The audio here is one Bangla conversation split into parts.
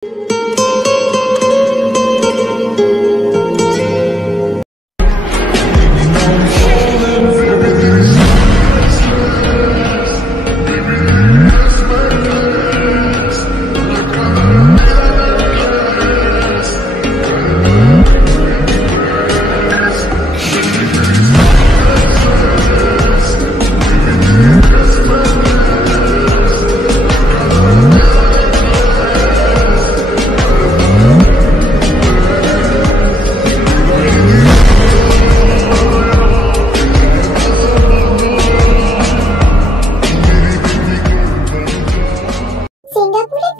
সিঙ্গাপুরে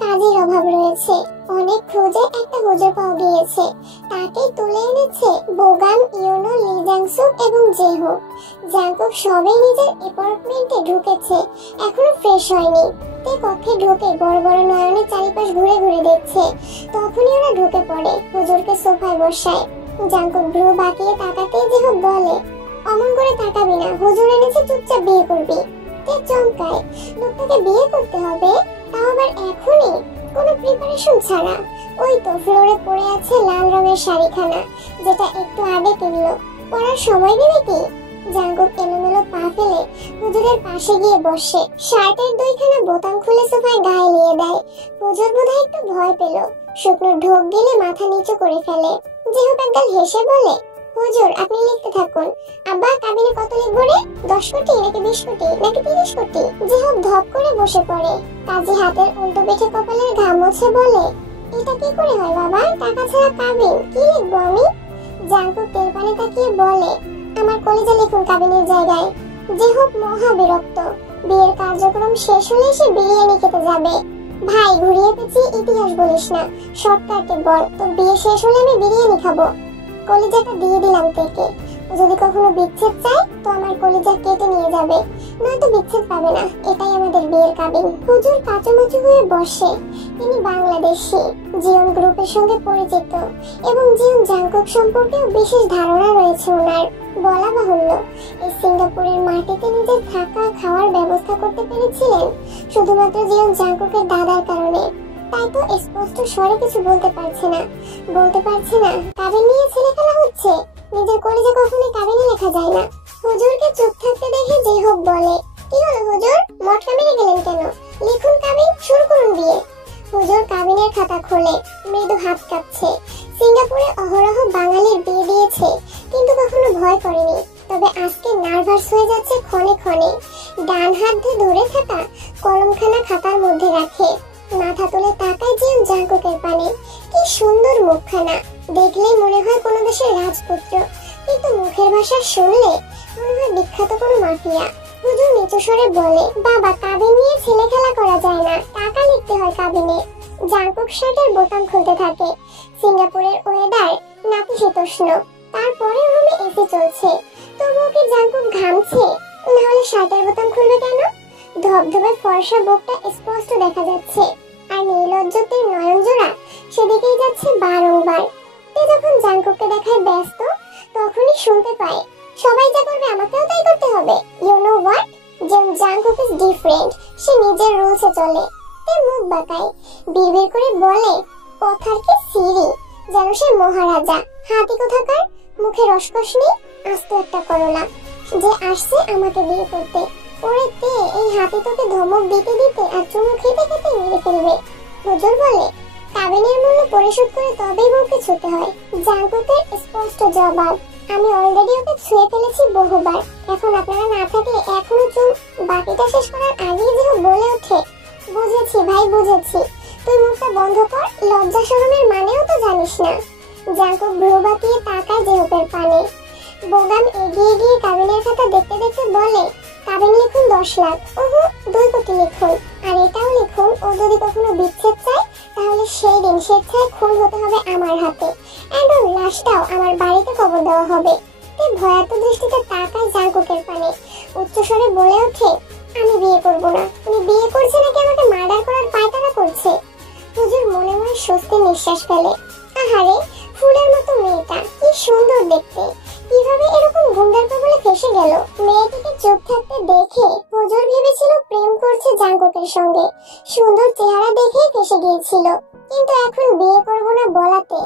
কাজের অভাব রয়েছে। অনেক খোঁজে একটা হুজুর পাওয়া গিয়েছে। তাকে তুলে এনেছে বোগাম, ইয়োনো, লি জাংসুক এবং জেহো। জাংকুক সবে নিজের অ্যাপার্টমেন্টে ঢুকেছে, এখনো ফ্রেশ হয়নি। তে কক্ষে ঢুকে বড় বড় নয়নে চারিপাশ ঘুরে ঘুরে দেখছে। তখনই ওরা ঢুকে পড়ে, হুজুরকে সোফায় বসায়। জাংকুক ভ্রু বাঁকিয়ে তাকাতেই জেহো বলে, অমন করে তাকাবি না, হুজুর এনেছে, চুপচাপ বিয়ে করবি। তে চমকায়, লোকটাকে বিয়ে করতে হবে, তাও আবার এখনই, কোনো প্রিপারেশন ছাড়া। ওই তো ফ্লোরে পড়ে আছে লাল রঙের শাড়িখানা, যেটা একটু আগে কিনলো। পরার সময় দেবে কি? জাংকুক এলোমেলো পা ফেলে হুজুরের পাশে গিয়ে বসে, শার্টের দুইখানা বোতাম খুলে সোফায় গায়ে নিয়ে দেয়। হুজুর বোধহয় একটু ভয় পেল, শুকনো ঢোক গেলে মাথা নিচু করে ফেলে। যেহেতু একগাল হেসে বলে, হুজুর আপনি লিখতে থাকুন। আব্বা, কাবিনে কত লিখবো রে? 10 কোটি নাকি 20 কোটি নাকি 30 কোটি? যেহেতু ধপ করে বসে পড়ে। কাজী হাতের উল্টো পিঠে কপালের ঘাম মুছে বলে, এটা কি করে হয় বাবা? টাকা ছাড়া কাবিন কি লিখবো আমি? জাংকুক তেল পানি তাকিয়ে বলে, আমার কলেজে লিখুন কাবিনের জায়গায়। যেহেতু মহা বিরক্ত। বিয়ের কার্যক্রম শেষ হলে সে বিরিয়ানি খেতে যাবে। ভাই, ঘুরিয়ে পেঁচিয়ে ইতিহাস বলিস না, শর্টকাটে বল, তোর বিয়ে শেষ হলে আমি বিরিয়ানি খাবো। কলিজাটা দিয়ে দিলাম থেকে, যদি কখনো বিচ্ছেদ চাই তো আমার কলিজা কেটে নিয়ে যাবে, নয়তো বিচ্ছেদ পাবে না। এটাই আমাদের বিয়ের কাবিন। হুজুর কাচুমাচু হয়ে বসে। তিনি বাংলাদেশি, জিওন গ্রুপের সঙ্গে পরিচিত এবং জিওন জাংকুক সম্পর্কেও বিশেষ ধারণা রয়েছে ওনার। বলা বাহুল্য, এই সিঙ্গাপুরের মাটিতে নিজের থাকা খাওয়ার ব্যবস্থা করতে পেরেছিলেন শুধুমাত্র জিওন জাংকুকের দাদার কারণে। তাই তো স্পষ্ট স্বরে কিছু বলতে পারছে না। কাবিন নিয়ে ছেলে খেলা হচ্ছে। নিজের কলেজে কখনোই কাবিনে লেখা যায় না। হুজুরকে চুপ থাকতে দেখে জেহব বলে, কি হলো হুজুর, মটকা মেরে গেলেন কেন? লিখুন কাবিন, শুরু করুন বিয়ে। হুজুর কাবিনের খাতা খোলে, মৃদু হাত কাঁপছে। সিঙ্গাপুরে অহরহ বাঙালির বিয়ে দিয়েছে, কিন্তু কখনো ভয় করেনি। তবে আজকে নার্ভাস হয়ে যাচ্ছে ক্ষণে ক্ষণে। ডান হাত ধরে থাকা কলমখানা খাতার মধ্যে রাখে। মাথা তুলে তাকায় জিওন জাংকুকের পানে। কি সুন্দর মুখখানা, দেখলেই মনে হয় কোনো দেশের রাজপুত্র, কিন্তু মুখের ভাষা শুনলে মনে হয় বিখ্যাত কোনো মাফিয়া। হুজুর নিচু স্বরে বলে, বাবা কাবিন নিয়ে ছেলে খেলা করা যায় না, টাকা লিখতে হয় কাবিনে। জাংকুক শার্টের বোতাম খুলতে থাকে। সিঙ্গাপুরের ওয়েদার নাতিশীতোষ্ণ, তারপরে রুমে এসি চলছে, তবুও কি জাংকুক ঘামছে? নাহলে শার্টের বোতাম খুলবে কেন? ধবধবে ফর্সা বুকটা স্পষ্ট দেখা যাচ্ছে, আর নির্লজ্জতির নয়ন জোড়া সেদিকেই যাচ্ছে বারংবার। তে যখন জাংকুককে দেখায় ব্যস্ত, তখনই শুনতে পায়, সবাই যা করবে আমাকেও তাই করতে হবে। You know what? Jungkook is different, সে নিজের রুলসে চলে। তে মুখ বাঁকায়, বিড়বিড় করে বলে, কথার কি সিঁড়ি, যেন সে মহারাজা। হাতি কোথাকার, মুখে রসকস নেই, আস্ত একটা করলা, যে আসছে আমাকে বিয়ে করতে। ওরে তে, এই হাতি তোকে ধমক দিতে দিতে আর চুমু খেতে খেতে মেরে ফেলবে। হুজুর বলে, কাবিনের মূল্য পরিশোধ করে তবেই বউকে ছুঁতে হয়। জাংকুকের স্পষ্ট জবাব, আমি অলরেডি ওকে ছুঁয়ে ফেলেছি বহুবার। এখন আপনারা না থাকলে এখনো বাকিটা শেষ করার আগেই যেন বলে ওঠে, বুঝেছি ভাই বুঝেছি, তুই মুখটা বন্ধ কর, লজ্জা শরমের মানেও তো জানিস না। জাংকুক ভ্রু বাঁকিয়ে তাকায় জেহপের পানে। বোগাম এগিয়ে গিয়ে কাবিনের খাতা দেখতে দেখতে বলে, কাবিন লিখুন 10 লাখ, 2 কোটি লিখুন, আর এটাও লিখুন, ও যদি কখনো বিচ্ছেদ চায় তাহলে সেই দিন স্বেচ্ছায় খুন হতে হবে আমার হাতে, এন্ড ওর লাশটাও আমার বাড়িতে কবর দেওয়া হবে। তে ভয়ার্ত দৃষ্টিতে তাকায় জাংকুকের পানে, উচ্চস্বরে বলে ওঠে, আমি বিয়ে করব না। উনি বিয়ে করছে নাকি আমাকে মার্ডার করার পায়তারা করছে? হুজুর মনে মনে স্বস্তির নিঃশ্বাস ফেলে। আহারে, ফুলের মতো মেয়েটা, কি সুন্দর দেখতে, কি কিভাবে এরকম গুন্ডার কবলে ফেসে গেল? মেয়েটিকে চুপ থাকতে দেখে হুজুর ভেবেছিল প্রেম করছে জাঙ্কুকের সঙ্গে, সুন্দর চেহারা দেখেই ফেসে গিয়েছিল। কিন্তু এখন বিয়ে করব না বলাতে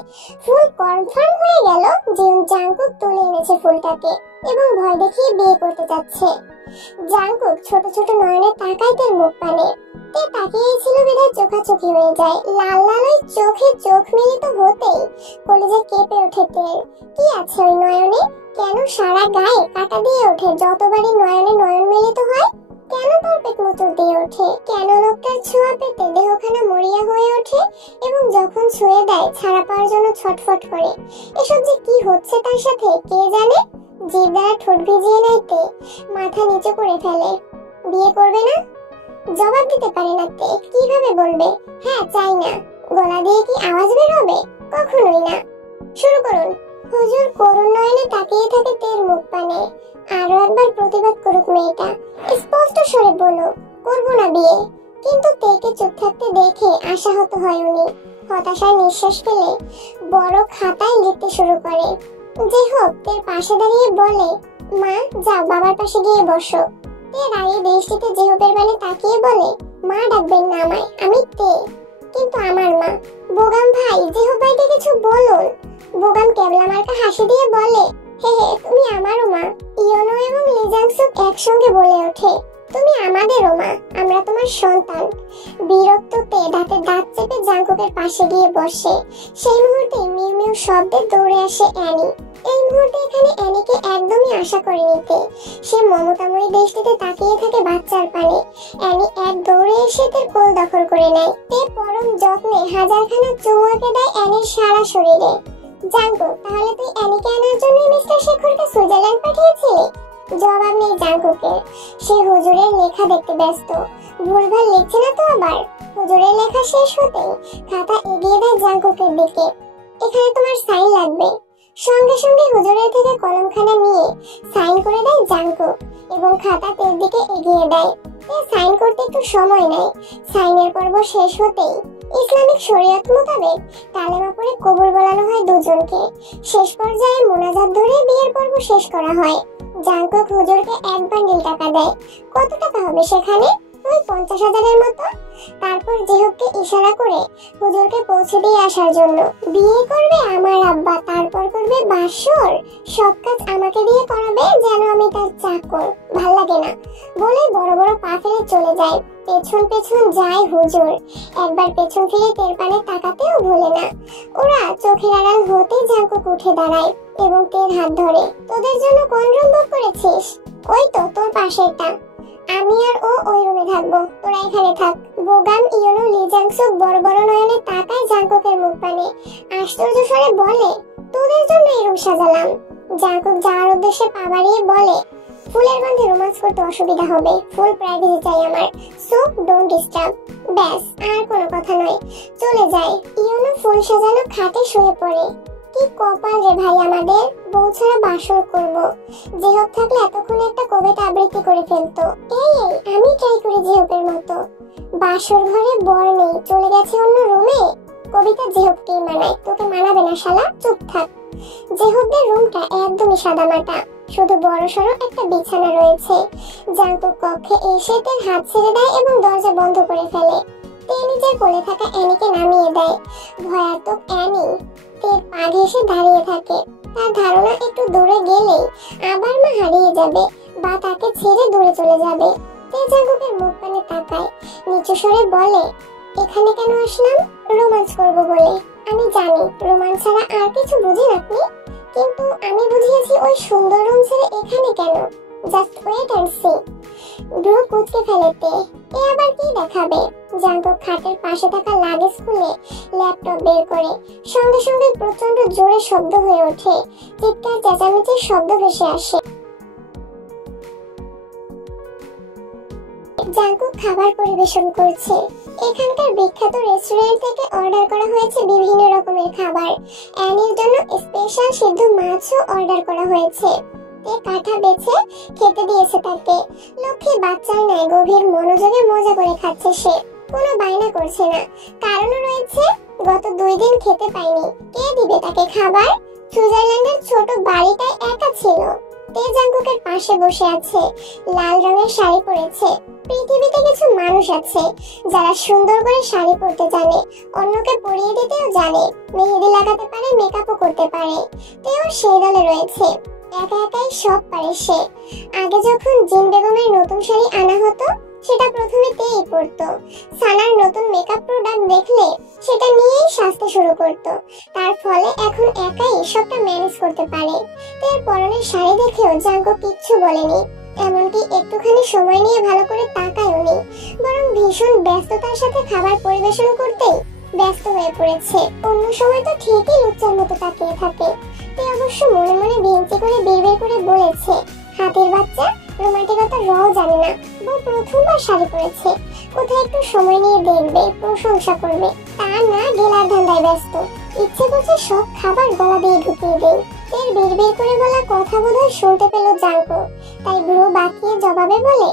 ফুল কনফার্ম হয়ে গেল যে জাঙ্কুক তুলে এনেছে ফুলটাকে এবং ভয় দেখিয়ে বিয়ে করতে যাচ্ছে। জাঙ্কুক ছোট ছোট নয়নে তাকায় তার মুখ পানে। তে তাকিয়েছিল বিধায় চোখাচোখি হয়ে যায়। লাল লাল ওই চোখে চোখ মিলিত হতেই কলেজে কেঁপে ওঠে তের। কি আছে ওই নয়নে? কেন সারা গায়ে কাটা দিয়ে ওঠে যতবারই নয়নে নয়ন মিলিত হয়? কেন তোর পেট মোচড় দিয়ে ওঠে? কেন লোকটার ছোঁয়া পেতে দেহখানা মরিয়া হয়ে ওঠে এবং যখন ছুঁয়ে দেয় ছাড়া পাওয়ার জন্য ছটফট করে? এসব যে কি হচ্ছে তার সাথে কে জানে। জিভ দ্বারা ঠোঁট ভিজিয়ে নেয়তে মাথা নিচু করে ফেলে। বিয়ে করবে না? জবাব দিতে পারে না তে। কিভাবে বলবে হ্যাঁ চাই না? গলা দিয়ে কি আওয়াজ বের হবে? কখনোই না। শুরু করুন। হুজুর করুণ নয়নে তাকিয়ে থাকে তের মুখ পানে। আরো একবার প্রতিবাদ করুক মেয়েটা, স্পষ্ট স্বরে বলো করবো না বিয়ে। কিন্তু তেকে চুপ থাকতে দেখে আশাহত হয় উনি। হতাশায় নিঃশ্বাস ফেলে বড় খাতায় লিখতে শুরু করে। যে হোক তের পাশে দাঁড়িয়ে বলে মা যাও বাবার পাশে গিয়ে বসো। তে রাগে দৃষ্টিতে জেহবের বাড়ি তাকিয়ে বলে মা ডাকবেন না আমায়, আমি তে, কিন্তু আমার মা। বোগাম ভাই, জেহব ভাইকে কিছু বলুন। বোগাম কেবলা মার্কা হাসি দিয়ে বলে হে হে তুমি আমারও মা। ইয়োনো এবং লিজাংসুক একসঙ্গে বলে ওঠে তুমি আমাদেরও মা, আমরা তোমার সন্তান। বিরক্ততে দাঁতে দাঁত চেপে জাঙ্কুকের পাশে গিয়ে বসে। সেই মুহূর্তে মিউ মিউ শব্দে দৌড়ে আসে অ্যানি। এই মুহূর্তে এখানে অ্যানিকে একদমই আশা করেনি তে। সে মমতাময়ী দৃষ্টিতে তাকিয়ে থাকে বাচ্চার পানে। অ্যানি এক দৌড়ে এসে তার কোল দখল করে নেয়। তে পরম যত্নে হাজারখানা চুমু এঁকে দেয় অ্যানির সারা শরীরে। জাঙ্কুক, তাহলে তুই অ্যানিকে আনার জন্য মিস্টার শেখরকে সুইজারল্যান্ড পাঠিয়েছিলি? জবাব নেই জাঙ্কুকের। সে হুজুরের লেখা দেখতে ব্যস্ত। ভুলভাল লিখছে না তো আবার? হুজুরের লেখা শেষ হতেই খাতা এগিয়ে দেয় জাঙ্কুকের দিকে। এখানে তোমার সাইন লাগবে। সঙ্গে সঙ্গে হুজুরের থেকে কলমখানা নিয়ে সাইন করে দেয় জাঙ্কুক এবং খাতা তের দিকে এগিয়ে দেয়। তে সাইন করতে একটু সময় নেয়। সাইনের পর্ব শেষ হতেই ইসলামিক শরীয়ত মোতাবেক কালেমা পড়ে কবুল বলানো হয় দুজনকে। শেষ পর্যায়ে মোনাজাত ধরে বিয়ের পর্ব শেষ করা হয়। জাঙ্কুক হুজুরকে এক বান্ডিল টাকা দেয়। কত টাকা হবে সেখানে? ওই 50,000-এর মতো। তারপর জেহবকে ইশারা করে হুজুরকে পৌঁছে দিয়ে আসার জন্য। বিয়ে করবে আমার আব্বা, তারপর করবে বাসর, সব কাজ আমাকে দিয়ে করাবে যেন আমি তার চাকর। ভাল লাগে না বলে বড় বড় পা ফেলে চলে যায়। পেছন পেছন যায় হুজুর। একবার পেছন ফিরে তের পানে তাকাতেও ভুলে না। ওরা চোখের আড়াল হতে জাঙ্কুক উঠে দাঁড়ায় এবং তের হাত ধরে। তোদের জন্য কোন রুম বুক করেছিস? ওই তো তোর পাশেরটা। আমি আর ও ওই রুমে থাকবো, তোরা এখানে থাক। বোগাম ইয়োনো লিজাংসুক বড় বড় নয়নে তাকায় জাঙ্কুকের মুখ পানে। আশ্চর্য স্বরে বলে তোদের জন্য এই রুম সাজালাম। জাঙ্কুক যাওয়ার উদ্দেশ্যে পা বাড়িয়ে বলে ফুলের গন্ধে রোমান্স করতে অসুবিধা হবে, ফুল প্রাইভেসি চাই আমার, সো ডোন্ট ডিস্টার্ব। ব্যাস, আর কোনো কথা নয়, চলে যায়। ইয়োনো ফুল সাজানো খাটে শুয়ে পড়ে। কি কপাল রে ভাই আমাদের, বউ ছাড়া বাসর করব। জেহব থাকলে এতক্ষণ একটা কবিতা আবৃত্তি করে ফেলতো। এই আমি ট্রাই করি জেহবের মতো। বাসর ঘরে বর নেই, চলে গেছে অন্য রুমে। কবিতা জেহবকেই মানায়, তোকে মানাবে না শালা, চুপ থাক। জেহবদের রুমটা একদমই সাদামাটা, শুধু বড়সড় একটা বিছানা রয়েছে। জাঙ্কুক কক্ষে এসে তার হাত ছেড়ে দেয় এবং দরজা বন্ধ করে ফেলে। তে নিজের কোলে থাকা অ্যানিকে নামিয়ে দেয়। ভয়ার্থক অ্যানি তের পা ঘেঁষে দাঁড়িয়ে থাকে। তার ধারণা একটু দূরে গেলেই আবার মা হারিয়ে যাবে বা তাকে ছেড়ে দূরে চলে যাবে। তে জাঙ্কুকের মুখ পানে তাকায়, নিচু স্বরে বলে এখানে কেন আসলাম? রোমান্স করব বলে। আমি জানি রোমান্স ছাড়া আর কিছু বুঝেন আপনি, কিন্তু আমি বুঝিয়েছি ওই সুন্দর রুম ছেড়ে এখানে কেন। Just wait and see. ভ্রু কুঁচকে ফেলে তে। এ আবার কি দেখাবে? জাঙ্কুক খাটের পাশে থাকা লাগেজ খুলে ল্যাপটপ বের করে। সঙ্গে সঙ্গে প্রচন্ড জোরে শব্দ হয়ে ওঠে। চিৎকার চেঁচামেচির শব্দ ভেসে আসে। জাঙ্কুক খাবার পরিবেশন করছে। এখানকার বিখ্যাত রেস্টুরেন্ট থেকে অর্ডার করা হয়েছে বিভিন্ন রকমের খাবার। অ্যানির জন্য স্পেশাল সিদ্ধ মাছও অর্ডার করা হয়েছে। তে কাঁথা বেছে খেতে দিয়েছে তাকে। লক্ষ্মী বাচ্চার ন্যায় গভীর মনোযোগে মজা করে খাচ্ছে সে। কোনো বায়না করছে না, কারণও রয়েছে, গত 2 দিন খেতে পায়নি। কে দিবে তাকে খাবার? সুইজারল্যান্ডের ছোট বাড়িটায় একা ছিল। তে জাঙ্কুকের পাশে বসে আছে, লাল রঙের শাড়ি পরেছে। পৃথিবীতে কিছু মানুষ আছে যারা সুন্দর করে শাড়ি পরতে জানে, অন্যকে পরিয়ে দিতেও জানে, মেহেদি লাগাতে পারে, মেকআপও করতে পারে। তেও সেই দলে রয়েছে। একা একাই সব পারে সে। আগে যখন জিন বেগমের নতুন শাড়ি আনা হতো সেটা প্রথমে তেই পরতো। সানার নতুন মেকআপ প্রোডাক্ট দেখলে সেটা নিয়েই সাজতে শুরু করত। তার ফলে এখন একাই সবটা ম্যানেজ করতে পারে। তের পরনের শাড়ি দেখেও জাঙ্কুক কিচ্ছু বলেনি, এমনকি একটুখানি সময় নিয়ে ভালো করে তাকায়ও নি, বরং ভীষণ ব্যস্ততার সাথে খাবার পরিবেশন করতেই ব্যস্ত হয়ে পড়েছে। অন্য সময় তো ঠিকই লুচ্চার মতো তাকিয়ে থাকে। তে অবশ্য মনে মনে ভেঙচি করে বিড়বিড় করে বলেছে, হাতের বাচ্চা রোমান্টিকতা রও জানে না, বউ প্রথমবার শাড়ি পরেছে, কোথায় একটু সময় নিয়ে দেখবে, প্রশংসা করবে, তা না গেলার ধান্দায় ব্যস্ত। ইচ্ছে করছে সব খাবার গলা দিয়ে ঢুকিয়ে দেয়। এর বিড়বিড় করে বলা কথা বোধহয় শুনতে পেল জাঙ্কুক, তাই ভ্রু বাঁকিয়ে জবাবে বলে,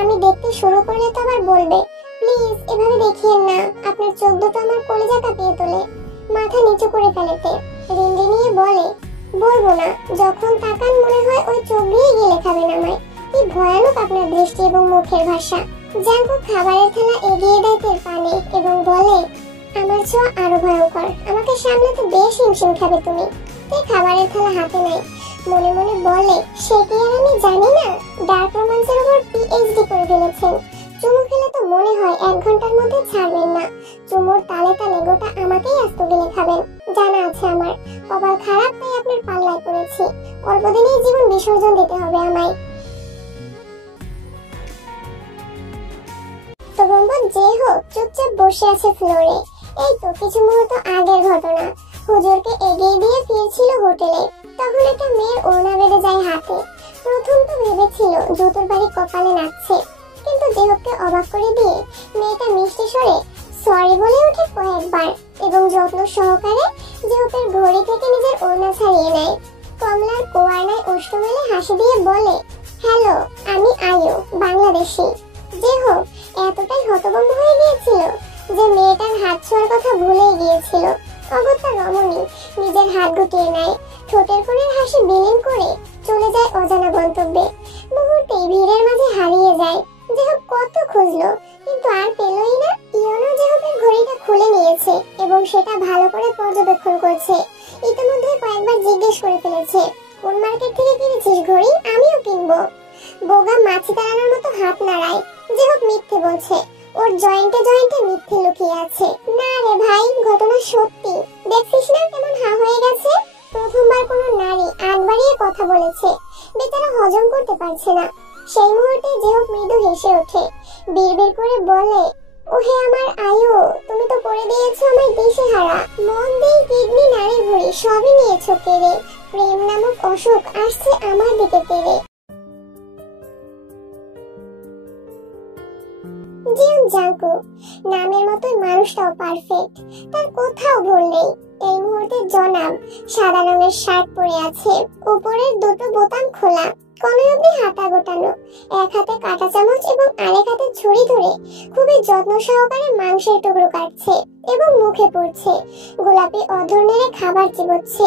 আমি দেখতে শুরু করলে তো আবার বলবে, প্লিজ এভাবে দেখিয়েন না, আপনার চোখ দুটো আমার কলিজা কাঁপিয়ে তোলে। মাথা নিচু করে ফেলেতে রিনরিনিয়ে বলে, বলবো না, যখন তাকান মনে হয় ওই চোখ দিয়ে গিলে খাবেন আমায়। কি ভয়ানক আপনার দৃষ্টি এবং মুখের ভাষা। জাঙ্কুক খাবারের থালা এগিয়ে দেয় তের পানে এবং বলে, আমার ছোঁয়া আরো ভয়ঙ্কর, আমাকে সামলাতে বেশ হিমশিম খাবে তুমি। তে খাবারের থালা হাতে নেয়, মনে মনে বলে, সে কি আর আমি জানি না, ডার্ক রোমান্সের উপর পিএইচডি করে ফেলেছেন। চুমু খেলে তো মনে হয় 1 ঘন্টার মধ্যে ছাড়বেন না। চুমুর তালে তালে গোটা আমাকেই আস্ত গিলে খাবেন, জানা আছে আমার। কপাল খারাপ তাই আপনার পাল্লায় পড়েছি, অল্পদিনেই জীবন বিসর্জন দিতে হবে আমায়। তো বন্ধু যে হোক চুপচাপ বসে আছে ফ্লোরে। এই তো কিছু মুহূর্ত আগের ঘটনা। হুজুরকে এগিয়ে দিয়ে ফিরছিল হোটেলে, তখন একটা মেয়ের ওড়না বেঁধে যায় হাতে। প্রথম তো ভেবেছিল জুতোর বাড়ি কপালে নাচছে, কিন্তু জেহবকে অবাক করে দিয়ে মেয়েটা মিষ্টি স্বরে সরি বলে ওঠে কয়েকবার এবং যত্ন সহকারে জেহবের ঘড়ি থেকে নিজের ওড়না ছাড়িয়ে নেয়। কমলার কোয়ার্নায় ওষ্ঠ মেলে হাসি দিয়ে বলে, হ্যালো, আমি আয়ু, বাংলাদেশি। জেহব এতটাই হতভম্ব হয়ে গিয়েছিল যে মেয়েটার হাত ছোঁয়ার কথা ভুলেই গিয়েছিল। অগত্যা রমণী নিজের হাত গুটিয়ে নেয়, ঠোঁটের কোণের হাসি বিলীন করে চলে যায় অজানা গন্তব্যে। মুহূর্তেই ভিড়ের মাঝে হারিয়ে যায়। জেহব কত খুঁজলো কিন্তু আর পেলই না। ইয়োনো জেহবের ঘড়িটা খুলে নিয়েছে এবং সেটা ভালো করে পর্যবেক্ষণ করছে। ইতিমধ্যে কয়েকবার জিজ্ঞেস করে ফেলেছে, কোন মার্কেট থেকে কিনেছিস ঘড়ি, আমিও কিনবো। বোগা মাছি তাড়ানোর মতো হাত নাড়ায়। জেহব মিথ্যে বলছে, ওর জয়েন্টে জয়েন্টে মিথ্যে লুকিয়ে আছে। না রে ভাই, ঘটনা সত্যি, দেখছিস না কেমন হা হয়ে গেছে। প্রথমবার কোনো নারী আগ বাড়িয়ে কথা বলেছে, বেচারা হজম করতে পারছে না। সেই মুহূর্তে জেহব মৃদু হেসে ওঠে, বিড়বিড় করে বলে, ওহে আমার আয়ু, তুমি তো করে দিয়েছো আমায় দিশেহারা। মন দেই, কিডনি, নারী ভুঁড়ি সবই নিয়েছো কেড়ে। প্রেম নামক অসুখ আসছে আমার দিকে তেড়ে। জিয়ন জাঙ্কুক নামের মতোই মানুষটাও পারফেক্ট, তার কোথাও ভুল নেই। এই মুহূর্তে জনাব সাদা রঙের শার্ট পরে আছে, উপরের দুটো বোতাম খোলা, কনুই অবধি হাতা গোটানো, এক হাতে কাঁটা চামচ এবং আরেক হাতে ছুরি ধরে খুবই যত্ন সহকারে মাংসের টুকরো কাটছে এবং মুখে পড়ছে। গোলাপি অধর নেড়ে খাবার চিবোচ্ছে।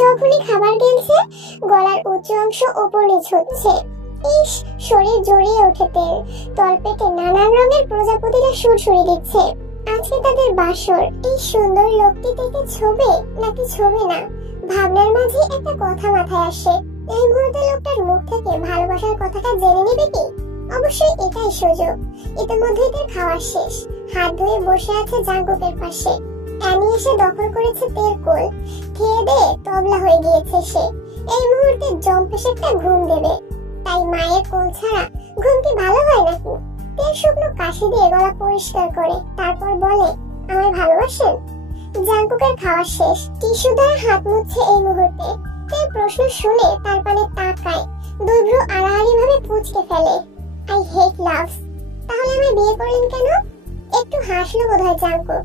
যখনই খাবার গিলছে গলার উঁচু অংশ ওপর নিচ হচ্ছে। ইস, শরীর জড়িয়ে ওঠে তেল, তলপেটে নানান রঙের প্রজাপতিরা সুরসুরি দিচ্ছে। আজকে তাদের বাসর। এই সুন্দর লোকটি থেকে ছবে নাকি ছবে না, ভাবনার মাঝে একটা কথা মাথায় আসে। এই মুহূর্তে লোকটার মুখ থেকে ভালোবাসার কথাটা জেনে নেবে কি? অবশ্যই এটাই সুযোগ। ইতিমধ্যেই তার খাওয়া শেষ, হাত ধুয়ে বসে আছে জাঙ্কুকের পাশে। অ্যানি এসে দখল করেছে তের কোল, খেয়ে দিয়ে তবলা হয়ে গিয়েছে সে। এই মুহূর্তে জম্পেশ একটা ঘুম দেবে, তাই মায়ের কোল ছাড়া ঘুম কি ভালো হয় নাকি? তের শুকনো কাশি দিয়ে গলা পরিষ্কার করে তারপর বলে, আমায় ভালোবাসেন? জাঙ্কুকের খাওয়া শেষ, টিস্যু দ্বারা হাত মুছছে এই মুহূর্তে। তের প্রশ্ন শুনে তার পানে তাকায়, দুই ভ্রু আড়াআড়ি ভাবে কুঁচকে ফেলে। আই হেট লাভ। তাহলে আমায় বিয়ে করলেন কেন? একটু হাসলো বোধহয় জাঙ্কুক।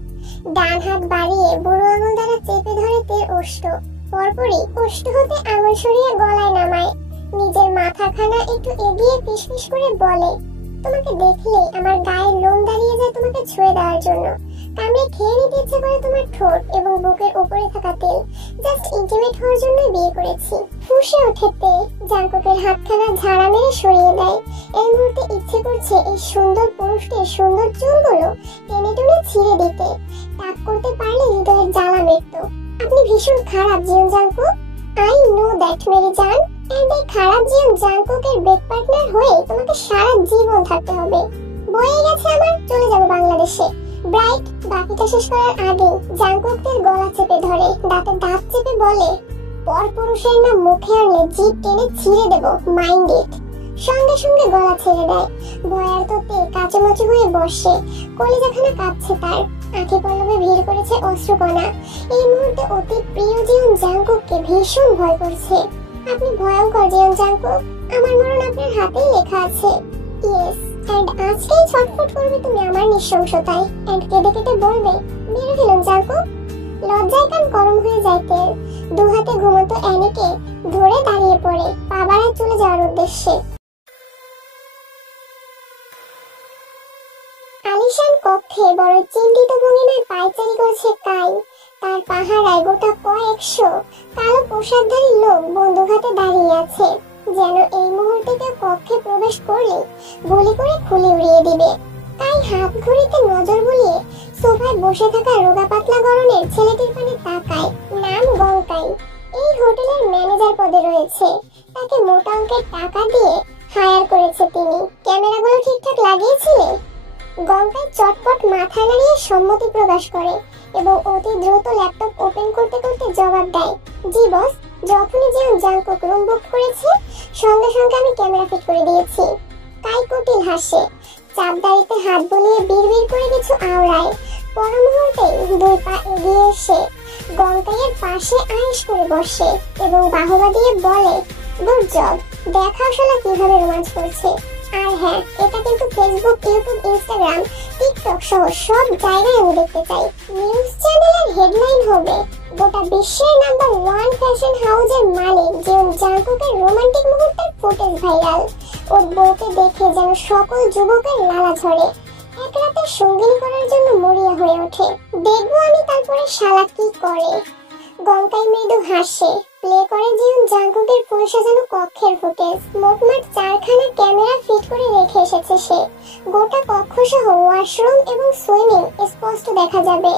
ডান হাত বাড়িয়ে বুড়ো আঙুল দ্বারা চেপে ধরে তের ওষ্ঠ, পরপরই ওষ্ঠ হতে আঙুল সরিয়ে গলায় নামায়। নিজের মাথাখানা একটু এগিয়ে ফিসফিস করে বলে, তোমাকে দেখলেই আমার গায়ের লোম দাঁড়িয়ে যায় তোমাকে ছুঁয়ে দেওয়ার জন্য। কামড়ে খেয়ে নিতে ইচ্ছে করে তোমার ঠোঁট এবং বুকের উপরে থাকা তেল। জাস্ট ইন্টিমেট হওয়ার জন্যই বিয়ে করেছি। ফুঁসে ওঠে তে, জাংকুকের হাতখানা ঝাড়া মেরে সরিয়ে দেয়। এই মুহূর্তে ইচ্ছে করছে এই সুন্দর পুরুষটির সুন্দর চুলগুলো টেনে টেনে ছিঁড়ে দিতে। তাক করতে পারলে হৃদয়ের জ্বালা মিটত। আপনি ভীষণ খারাপ Jeon Jungkook. I know that মেরি জান। এন্ড এই খারাপ জিয়ন জাংকুকের বেড পার্টনার হয়ে তোমাকে সারা জীবন থাকতে হবে। বয়ে গেছে আমার, চলে যাব বাংলাদেশে। ব্রাইট বাকিটা শেষ করার আগে জাংকুকের গলা চেপে ধরে, দাঁতে দাঁত চেপে বলে, পরপুরুষের নাম মুখে আনলে জিভ টেনে ছিঁড়ে দেব, মাইন্ড ইট। সঙ্গে সঙ্গে গলা ছেড়ে দেয়। ভয়ার্ততে কাচুমাচু হয়ে বসে, কলিজাখানা কাঁপছে তার, আঁখি পল্লবে ভিড় করেছে অশ্রুকণা। এই মুহূর্তে অতি প্রিয় জিয়ন জাংকুককে ভীষণ ভয় করছে। আপনি ভয়ঙ্কর জিয়ন জাংকুক, আমার মরণ আপনার হাতেই লেখা আছে। ইয়েস, এন্ড আজকেই ছটফট করবে তুমি আমার নৃশংসতায়, এন্ড কেঁদে কেটে বলবে, মেরে ফেলুন জাংকুক। লজ্জায় কান গরম হয়ে যাইতে দু হাতে ঘুমন্ত অ্যানিকে ধরে দাঁড়িয়ে পড়ে পাবারায় চলে যাওয়ার উদ্দেশ্যে। আলিশান কক্ষে বড় চিন্তিত ভঙ্গিমায় পায়চারি করছে কাই। তার পাহারায় গোটা কয়েকশো কালো পোশাকধারী লোক বন্দুক হাতে দাঁড়িয়ে আছে, যেন এই মুহূর্তে কেউ কক্ষে প্রবেশ করলে গুলি করে খুলে উড়িয়ে দিবে। কাই হাত ঘড়িতে নজর বুলিয়ে সোফায় বসে থাকা রোগা পাতলা গড়নের ছেলেটির পানে তাকায়। নাম গংকাই, এই হোটেলের ম্যানেজার পদে রয়েছে। তাকে মোটা অঙ্কের টাকা দিয়ে হায়ার করেছে তিনি। ক্যামেরাগুলো ঠিকঠাক লাগিয়েছিলে? গংকাই চটপট মাথা নাড়িয়ে সম্মতি প্রকাশ করে এবং অতি দ্রুত ল্যাপটপ ওপেন করতে করতে জবাব দেয়, জি বস, যখনই জিয়ন জাংকুক রুম বুক করেছে সঙ্গে সঙ্গে আমি ক্যামেরা ফিট করে দিয়েছি। কাই কুটিল হাসে, চাপদারিতে হাত বুলিয়ে বিড়বিড় করে কিছু আওড়ায়। পর মুহূর্তেই দুই পা এগিয়ে এসে গংকাইয়ের পাশে আয়েশ করে বসে এবং বাহুবা দিয়ে বলে, গুড জব, দেখাও শালা কিভাবে রোমাঞ্চ করছে। আর হ্যাঁ, এটা কিন্তু ফেসবুক, ইউটিউব, ইনস্টাগ্রাম, টিকটক সহ সব জায়গায় আমি দেখতে চাই। নিউজ চ্যানেলের হেডলাইন হবে, গোটা বিশ্বের নাম্বার 1 ফ্যাশন হাউসের মালিক জিয়ন জাংকুকের রোমান্টিক মুহূর্তের ফুটেজ ভাইরাল। ওর বউকে দেখে যেন সকল যুবকের লালা ঝরে, এক রাতে সঙ্গিনী করার জন্য মরিয়া হয়ে ওঠে। দেখবো আমি তারপরে শালা কি করে। গংকাই মৃদু হাসে, প্লে করে জিয়ন জাংকুকের ফুল সাজানো কক্ষের ফুটেজ। মোটমাট 4খানা ক্যামেরা ফিট করে রেখে এসেছে সে। গোটা কক্ষ সহ ওয়াশরুম এবং সুইমিং স্পষ্ট দেখা যাবে।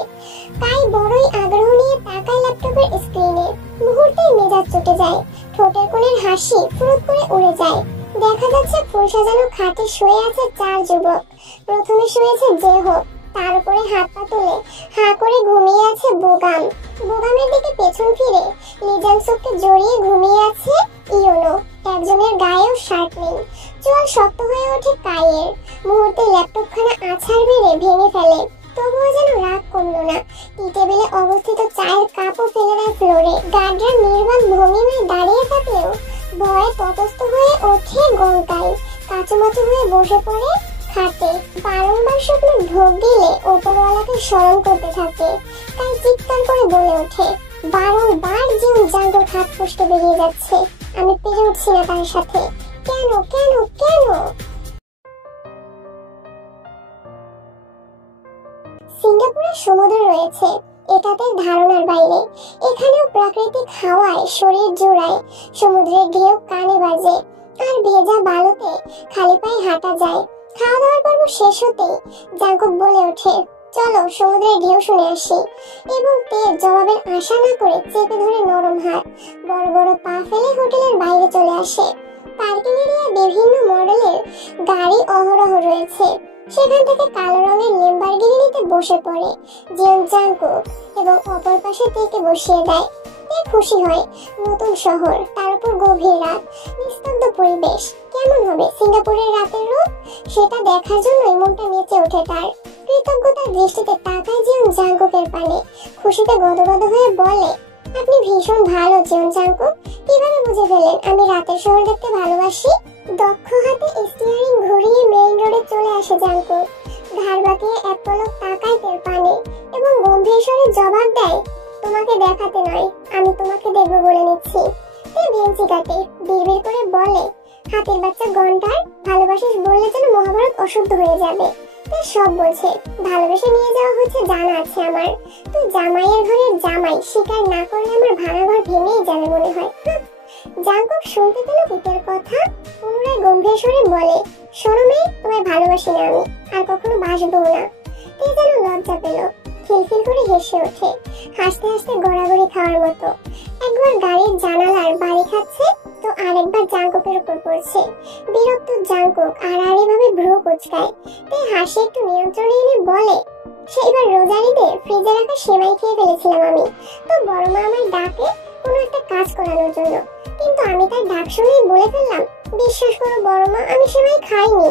কাই বড়ই আগ্রহ নিয়ে তাকায় ল্যাপটপের স্ক্রিনে। মুহূর্তেই মেজাজ চটে যায়, ঠোঁটের কোণের হাসি ফুরুত করে উড়ে যায়। দেখা যাচ্ছে ফুল সাজানো খাটে শুয়ে আছে 4 যুবক। প্রথমে শুয়েছে জেহো, তার উপরে হাত পা তুলে হা করে ঘুমিয়ে আছে বোগাম। বোগামের দিকে পেছন ফিরে লিজাংসুককে জড়িয়ে ঘুমিয়ে আছে ইয়োনো। একজনের গায়েও শার্ট নেই। চোয়াল শক্ত হয়ে ওঠে কাইয়ের। মুহূর্তে ল্যাপটপখানা আছাড় বেড়ে ভেঙে ফেলে, তবুও যেন রাগ কমল না। টি টেবিলে অবস্থিত চায়ের কাপও ফেলে দেয় ফ্লোরে। গার্ডরা নির্বাক ভঙ্গিমায় দাঁড়িয়ে থাকলেও ভয়ে তটস্থ হয়ে ওঠে গংকাই। কাচুমাচু হয়ে বসে পড়ে খাটে। বারংবার স্বপ্নে ঢোক গেলে ওপরওয়ালাকে স্মরণ করতে থাকে। তাই চিৎকার করে বলে ওঠে, বারংবার জিয়ন জাংকুক হাত ফুসকে বেরিয়ে যাচ্ছে, আমি পেরে উঠছি না তার সাথে। কেন কেন কেন? সিঙ্গাপুরে সমুদ্র রয়েছে, এটাতে ধারণার বাইরে। এখানেও প্রাকৃতিক হাওয়ায় শরীর জোড়ায়, সমুদ্রের ঢেউ কানে বাজে, আর ভেজা বালুতে খালি পায়ে হাঁটা যায়। খাওয়া দাওয়ার পর্ব শেষ হতেই জাংকুক বলে ওঠে, চলো সমুদ্রের ঢেউ শুনে আসি। এবং তে জবাবের আশা না করে চেপে ধরে নরম হাত, বড় বড় পা ফেলে হোটেলের বাইরে চলে আসে। পার্কিং এরিয়ায় বিভিন্ন মডেলের গাড়ি অহরহ রয়েছে। সেখান থেকে কালো রঙের ল্যাম্বরগিনি নিতে বসে পড়ে জিয়ন জাংকুক এবং অপর পাশে তেকে বসিয়ে দেয়। তে খুশি হয়। নতুন শহর, তার উপর গভীর রাত, নিস্তব্ধ পরিবেশ। কেমন হবে সিঙ্গাপুরের রাতের রূপ, সেটা দেখার জন্যই মনটা নেচে ওঠে তার। কৃতজ্ঞতার দৃষ্টিতে তাকায় জিয়ন জাংকুকের পানে। খুশিতে গদগদ হয়ে বলে, আপনি ভীষণ ভালো জিয়ন জাংকুক। কিভাবে বুঝে ফেলেন আমি রাতের শহর দেখতে ভালোবাসি? দক্ষ হাতে স্টিয়ারিং ঘুরিয়ে মেইন রোডে চলে আসে জাংকুক। ঘাড় বাঁকিয়ে এক পলক তাকায় তের পানে এবং গম্ভীর স্বরে জবাব দেয়, তোমাকে দেখাতে নয়, আমি তোমাকে দেখবো বলে নিচ্ছি। তে ভেঞ্চি কাটে, বিড়বিড় করে বলে, হাতের বাচ্চা ঘন্টার ভালোবাসিস বললে যেন মহাভারত অশুদ্ধ হয়ে যাবে। সব বোঝে, ভালোবেসে নিয়ে যাওয়া হচ্ছে জানা আছে আমার। তুই জামাইয়ের ঘরের জামাই, স্বীকার না করলে আমার ভাঙা ঘর ভেঙেই যাবে মনে হয়। জাঙ্কুক শুনতে পেল পিতের কথা, পুনরায় গম্ভীর স্বরে বলে, শোনো মেয়ে, তোমায় ভালোবাসি না আমি, আর কখনো বাসবো না। তে যেন লজ্জা পেল, খিলখিল করে হেসে ওঠে, হাসতে হাসতে গড়াগড়ি খাওয়ার মতো। একবার গাড়ির জানালার বাড়ি খাচ্ছে, তো আরেকবার জাঙ্কুকের উপর পড়ছে। বিরক্ত জাঙ্কুক আড়াআড়ি ভাবে ভ্রু কুচকায়। তে হাসি একটু নিয়ন্ত্রণে এনে বলে, সেইবার রোজার ঈদে ফ্রিজে রাখা সেমাই খেয়ে ফেলেছিলাম আমি, তো বড় মা আমায় ডাকে কোনো একটা কাজ করানোর জন্য, কিন্তু আমি তার ডাক শুনেই বলে ফেললাম, বিশ্বাস করো বড় মা, আমি সেমাই খাইনি।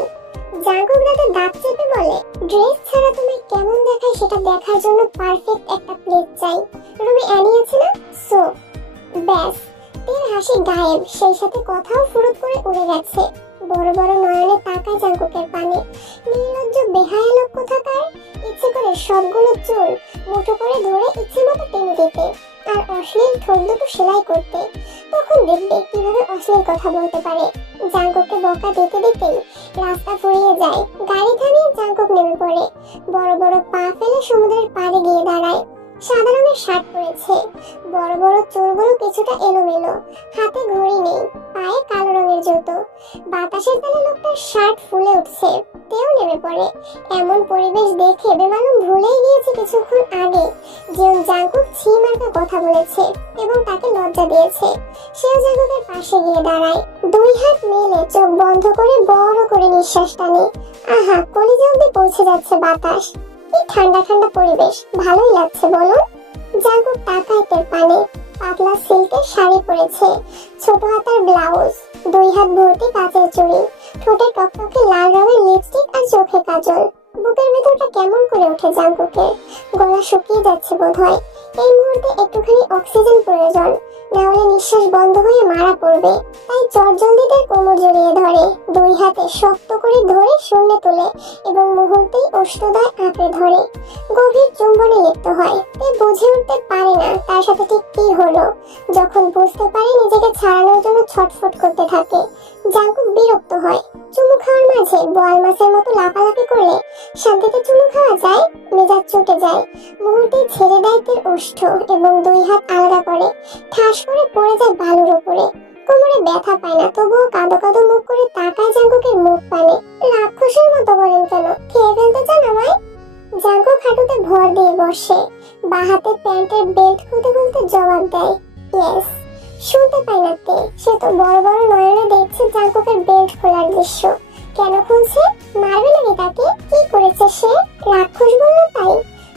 জাঙ্কুক দাদা দাঁত চেপে বলে, ড্রেস ছাড়া তুমি কেমন দেখায় সেটা দেখার জন্য পারফেক্ট একটা প্লেট চাই। রুমে অ্যানি আছে না? সো ব্যাস। তের হাসি গায়েব, সেই সাথে কথাও ফুরুত করে উড়ে গেছে। বড় বড় নয়নে তাকায় জাঙ্কুকের পানে। নির্লজ্জ বেহায়া লোক কোথাকার, ইচ্ছে করে সবগুলো চুল মুঠো করে ধরে ইচ্ছে মতো টেনে দিতে, আর অশ্লীল ঠোঁট দুটো সেলাই করতে। তখন দেখবে কিভাবে অশ্লীল কথা বলতে পারে। জাঙ্কুককে বকা দিতে দিতেই রাস্তা ফুরিয়ে যায়। গাড়ি থামিয়ে জাঙ্কুক নেমে পড়ে, বড় বড় পা ফেলে সমুদ্রের পাড়ে গিয়ে দাঁড়ায়। সাদা রঙের শার্ট পরেছে, বড় বড় চুলগুলো কিছুটা এলোমেলো, হাতে ঘড়ি নেই, পায়ে কালো রঙের জুতো। বাতাসের তালে লোকটার শার্ট ফুলে উঠছে। তেও নেমে পড়ে। এমন পরিবেশ দেখে বেমালুম ভুলেই গিয়েছে কিছুক্ষণ আগে জিয়ন জাঙ্কুক ছি মার্কা কথা বলেছে এবং তাকে লজ্জা দিয়েছে। সেও জাঙ্কুকের পাশে গিয়ে দাঁড়ায়, দুই হাত মেলে চোখ বন্ধ করে বড় করে নিঃশ্বাস টানে। আহা, কলিজা অব্দি পৌঁছে যাচ্ছে বাতাস। কি ঠান্ডা ঠান্ডা পরিবেশ, ভালোই লাগছে বলুন। জাঙ্কুক তাকায় তের পানে। পাতলা সিল্কের শাড়ি পরেছে, ছোট হাতার ব্লাউজ, দুই হাত ভর্তি কাচের চুড়ি, ঠোঁটে টকটকে লাল রঙের লিপস্টিক আর চোখে কাজল। বুকের ভেতরটা কেমন করে ওঠে জাঙ্কুকের, গলা শুকিয়ে যাচ্ছে বোধহয়। এই মুহূর্তে একটুখানি অক্সিজেন প্রয়োজন, না হলে নিঃশ্বাস বন্ধ হয়ে মারা পড়বে। তাই চটজলদিতে কোমর জড়িয়ে ধরে, দুই হাতে শক্ত করে ধরে শূন্যে তোলে এবং মুহূর্তেই ওষ্ঠদয় আঁকড়ে ধরে। গভীর চুম্বনে লিপ্ত হয়। তে বুঝে উঠতে পারে না তার সাথে ঠিক কি হলো। যখন বুঝতে পারে নিজেকে ছাড়ানোর জন্য ছটফট করতে থাকে। জাঙ্কুক বিরক্ত হয়। চুমু খাওয়ার মাঝে বোয়াল মাছের মতো লাফালাফি করলে শান্তিতে চুমু খাওয়া যায়? মেজাজ চটে যায়। মুহূর্তেই ছেড়ে দেয় তের ওষ্ঠ এবং দুই হাত আলাদা করে ঠাস করে পড়ে যায় বালুর উপরে। কোমরে ব্যথা পায় না, তবুও কাঁদো কাঁদো মুখ করে তাকায় জাঙ্কুকের মুখ পানে। রাক্ষসের মতো বলেন কেন, খেয়ে ফেলতে চান আমায়? জাঙ্কুক হাঁটুতে ভর দিয়ে বসে, বাঁ হাতে প্যান্টের বেল্ট খুলতে খুলতে জবাব দেয়, ইয়েস। শুনতে পায় না তে, সে তো বড় বড় নয়নে দেখছে জাঙ্কুকের বেল্ট খোলার দৃশ্য। কেন খুলছে? মারবে নাকি তাকে? কি করেছে সে? রাক্ষস বললো তাই?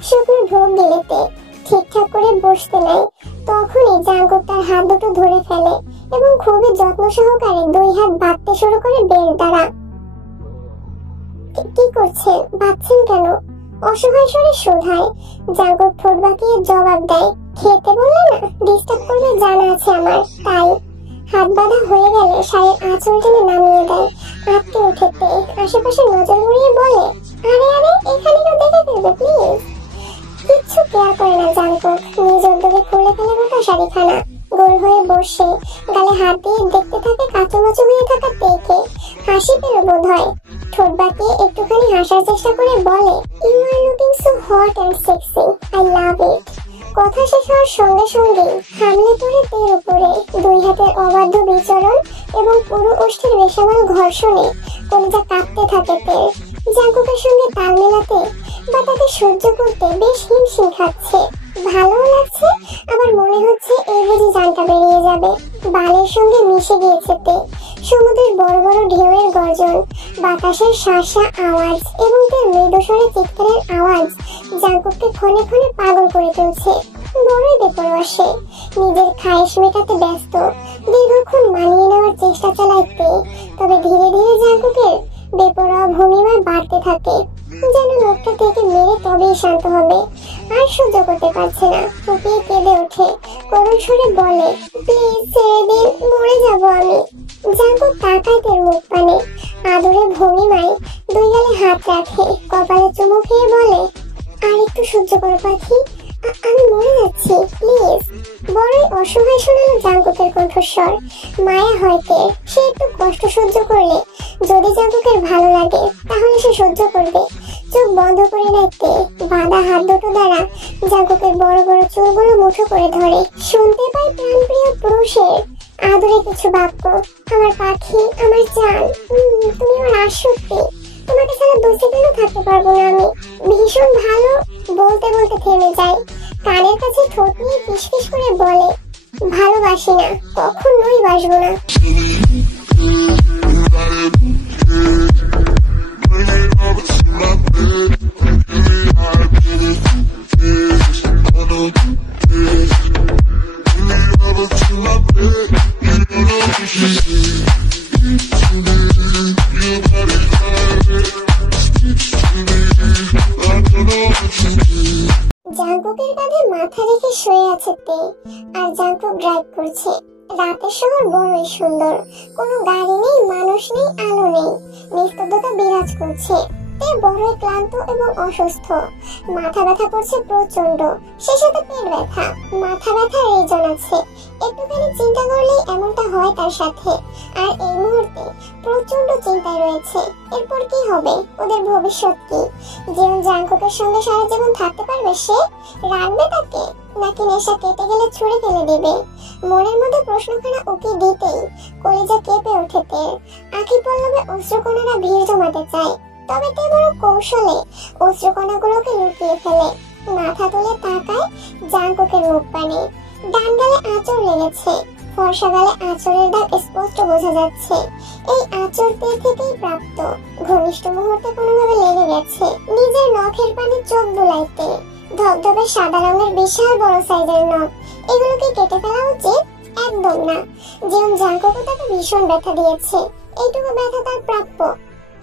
শুকনো ঢোক গেলে তে ঠিকঠাক করে বসতে নাই। তখনই জাঙ্কুক তার হাত দুটো ধরে ফেলে এবং খুবই যত্ন সহকারে দুই হাত বাঁধতে শুরু করে বেল্ট দ্বারা। কি করছে? বাঁধছেন কেন? অসহায় স্বরে শোধায়। জাঙ্কুক ঠোঁট বাঁকিয়ে জবাব দেয়, খেতে বললে না, ডিস্টার্ব করবে জানা আছে আমার, তাই। হাত বাঁধা হয়ে গেলে শাড়ির আঁচল টেনে নামিয়ে দেয়। আটকে ওঠে তে, আশেপাশে নজর ঘুরিয়ে বলে, আরে আরে, এখানে কেউ দেখে ফেলবে প্লিজ। কিচ্ছু কেয়ার করে না জাঙ্কুক, নিজ উদ্যোগে খুলে ফেলে গোটা শাড়িখানা। গোল হয়ে বসে গালে হাত দিয়ে দেখতে থাকে কাচুমাচু হয়ে থাকা তেকে। হাসি পেল বোধ হয়। ঠোঁট বাঁকিয়ে একটুখানি হাসার চেষ্টা করে বলে, you are looking so hot and sexy, I love it. কথা শেষ হওয়ার সঙ্গে সঙ্গে হামলে পড়ে তের উপরে। দুই হাতের অবাধ্য বিচরণ এবং পুরো ওষ্ঠের বেসামাল ঘর্ষণে কলিজা কাঁপতে থাকে তের। জাঙ্কুকের সঙ্গে তাল মেলাতে বা তাকে সহ্য করতে বেশ হিমশিম খাচ্ছে। ভালোও লাগছে, আবার মনে হচ্ছে এই বুঝি জানটা বেরিয়ে যাবে। বালের সঙ্গে মিশে গিয়েছে তে। সমুদ্রের বড় বড় ঢেউয়ের গর্জন, বাতাসের শাঁসা আওয়াজ এবং তের মৃদুস্বরে চিৎকারের আওয়াজ জাঙ্কুককে ক্ষণে ক্ষণে পাগল করে তুলছে। বড়ই বেপরোয়া সে, নিজের খায়েশ মেটাতে ব্যস্ত। দীর্ঘক্ষণ মানিয়ে নেওয়ার চেষ্টা চালায় তে, তবে ধীরে ধীরে জাঙ্কুকের বেপরোয়া ভঙ্গিমা বাড়তে থাকে, যেন লোকটা থেকে মেরে তবেই শান্ত হবে। আর সহ্য করতে পারছে না, ফুপিয়ে কেঁদে ওঠে, করুণ সুরে বলে, প্লিজ ছেড়ে দিন, মরে যাব আমি। জাঙ্কুক তাকায় তের মুখ পানে, আদরে ভঙ্গিমায় দুই গালে হাত রাখে, কপালে চুমু খেয়ে বলে, আর একটু সহ্য করো পাখি, আমি মরে যাচ্ছি, প্লিজ। বড়ই অসহায় শোনালো জাঙ্কুকের কণ্ঠস্বর। মায়া হয় তের, সে একটু কষ্ট সহ্য করলে যদি জাঙ্কুকের ভালো লাগে তাহলে সে সহ্য করবে। চোখ বন্ধ করে রাখতে বাঁধা হাত দুটো দ্বারা জাঙ্কুকের বড় বড় চুলগুলো মুঠো করে ধরে। শুনতে পাই প্রাণপ্রিয় পুরুষের আদরে কিছু বাক্য। আমার পাখি, আমার জান, তুমি আমার আসক্তি, তোমাকে ছাড়া বেঁচে কেন থাকতে পারবো না আমি। ভীষণ ভালো। বলতে বলতে থেমে যায়, কানের কাছে ঠোঁট নিয়ে ফিসফিস করে বলে, ভালোবাসি না, কখনোই বাসবো না। জাঙ্কুকের কাঁধে মাথা রেখে শুয়ে আছে তে, আর জাঙ্কুক ড্রাইভ করছে। রাতের শহর বড়ই সুন্দর, কোনো গাড়ি নেই, মানুষ নেই, আলো নেই, নিস্তব্ধতা বিরাজ করছে। তে বড়ই ক্লান্ত এবং অসুস্থ, মাথা ব্যথা করছে প্রচন্ড, সে সাথে পেট ব্যথা। মাথা ব্যথার রিজন আছে, একটুখানি চিন্তা করলেই এমনটা হয় তার সাথে। আর এই মুহূর্তে প্রচন্ড চিন্তায় রয়েছে, এরপর কি হবে, ওদের ভবিষ্যৎ কি। যেমন জাঙ্কুকের সঙ্গে সারা জীবন থাকতে পারবে সে, রাখবে তাকে, নাকি নেশা কেটে গেলে ছুঁড়ে ফেলে দিবে। মনের মধ্যে প্রশ্নখানা উকি দিতেই কলিজা কেঁপে ওঠে তের। আঁখি পল্লবে অশ্রুকণারা ভিড় জমাতে চায়, তবে তে বড় কৌশলে অশ্রুকণাগুলোকে লুকিয়ে ফেলে। মাথা তুলে তাকায় জাঙ্কুকের মুখ পানে। ডান গালে আঁচড় লেগেছে, ফর্সা গালে আঁচড়ের দাগ স্পষ্ট বোঝা যাচ্ছে। এই আঁচড় তে থেকেই প্রাপ্ত, ঘনিষ্ঠ মুহূর্তে কোনোভাবে লেগে গেছে। নিজের নখের পানে চোখ বুলাইতে, ধবধবে সাদা রঙের বিশাল বড় সাইজের নখ, এগুলোকে কেটে ফেলা উচিত? একদম না। যেমন জাঙ্কুকও তাকে ভীষণ ব্যথা দিয়েছে, এইটুকু ব্যথা তার প্রাপ্য।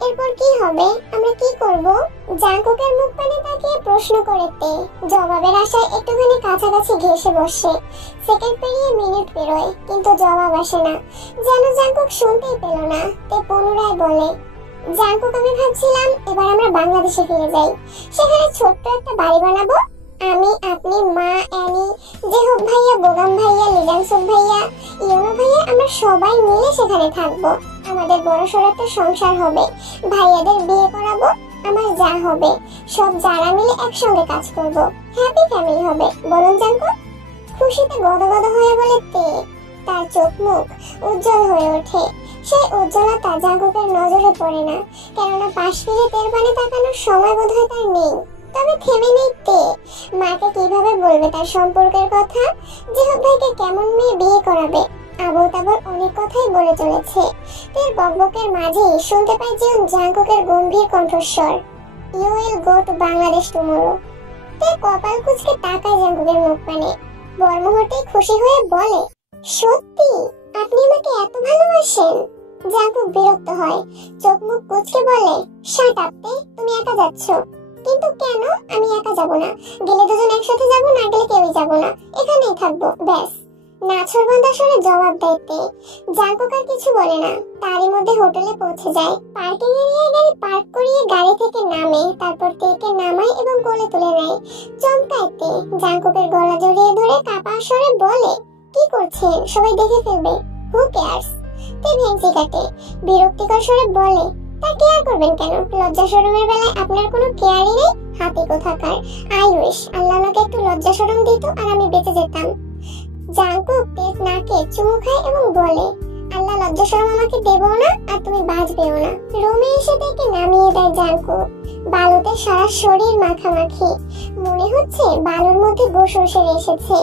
এরপর কি হবে, আমরা কি করব? জাঙ্কুকের মুখ পানে তাকিয়ে প্রশ্ন করে তে, জবাবের আশায় একটুখানি কাছাকাছি ঘেঁষে বসে। সেকেন্ড পেরিয়ে মিনিট পেরোয়, কিন্তু জবাব আসে না। যেন জাঙ্কুক শুনতেই পেল না। তে পুনরায় বলে, জাঙ্কুক, আমি ভাবছিলাম এবার আমরা বাংলাদেশে ফিরে যাই, সেখানে ছোট্ট একটা বাড়ি বানাবো। আমি, আপনি, মা, অ্যানি, জেহব ভাইয়া, বোগাম ভাইয়া, লিজাংসুক ভাইয়া, ইয়োনো ভাইয়া, আমরা সবাই মিলে সেখানে থাকবো। আমাদের বড় সড় একটা সংসার হবে, ভাইয়াদের বিয়ে করাবো, আমার যা হবে, সব যারা মিলে একসঙ্গে কাজ করব, হ্যাপি ফ্যামিলি হবে। বলুন জাঙ্কুক। খুশিতে গদগদ হয়ে বলে তে। তার চোখ মুখ উজ্জ্বল হয়ে ওঠে। সেই উজ্জ্বলতা জাঙ্কুকের নজরে পড়ে না, কেননা পাশ ফিরে তের পানে তাকানোর সময় বোধহয় তার নেই। তবে থেমে নেই তে। মাকে কিভাবে বলবে তার সম্পর্কের কথা, জেহব ভাইকে কেমন মেয়ে বিয়ে করাবে, আবল তাবল অনেক কথাই বলে চলেছে। তের বকবকের মাঝেই শুনতে পাই জীবন জাঙ্কুকের গম্ভীর কণ্ঠস্বর, you will go to Bangladesh tomorrow. তে কপাল কুঁচকে তাকায় জাঙ্কুকের মুখ পানে, বড় মুহূর্তেই খুশি হয়ে বলে, সত্যি আপনি আমাকে এত ভালোবাসেন? জাঙ্কুক বিরক্ত হয়, চোখ মুখ কুঁচকে বলে, শাট আপ তে, তুমি একা যাচ্ছ। কিন্তু কেন? আমি একা যাব না, গেলে দুজন একসাথে যাব, না গেলে কেউই যাব না, এখানেই থাকবো, ব্যাস। নাছরবান্ধা স্বরে জবাব দেয় তে। জাঙ্কুক আর কিছু বলে না, তারই মধ্যে হোটেলে পৌঁছে যায়। পার্কিং এরিয়ায় গাড়ি পার্ক করিয়ে গাড়ি থেকে নামে, তারপর তেকে নামায় এবং কোলে তুলে নেয়। চমকায় তে। জাঙ্কুকের গলা জড়িয়ে ধরে কাঁপা স্বরে বলে, কি করছেন, সবাই দেখে ফেলবে, হু কেয়ারস। তে ভেঙচি কাটে, বিরক্তিকর স্বরে বলে, তা কেয়ার করবেন কেন? লজ্জা শরমের বেলায় আপনার কোনো কেয়ারই নেই, হাতি কোথাকার। আই উইশ আল্লাহ আমাকে একটু লজ্জা শরম দিত আর আমি বেঁচে যেতাম। জাঙ্কুক তেজ নাকে চুমু খায় এবং বলে, আল্লাহ লজ্জা শরম আমাকে দেবও না, আর তুমি বাঁচবেও না। রুমে এসে থেকে নামিয়ে দেয় জাঙ্কুক। বালুতে সারা শরীর মাখামাখি, মনে হচ্ছে বালুর মধ্যে গোসল সেরে এসেছে।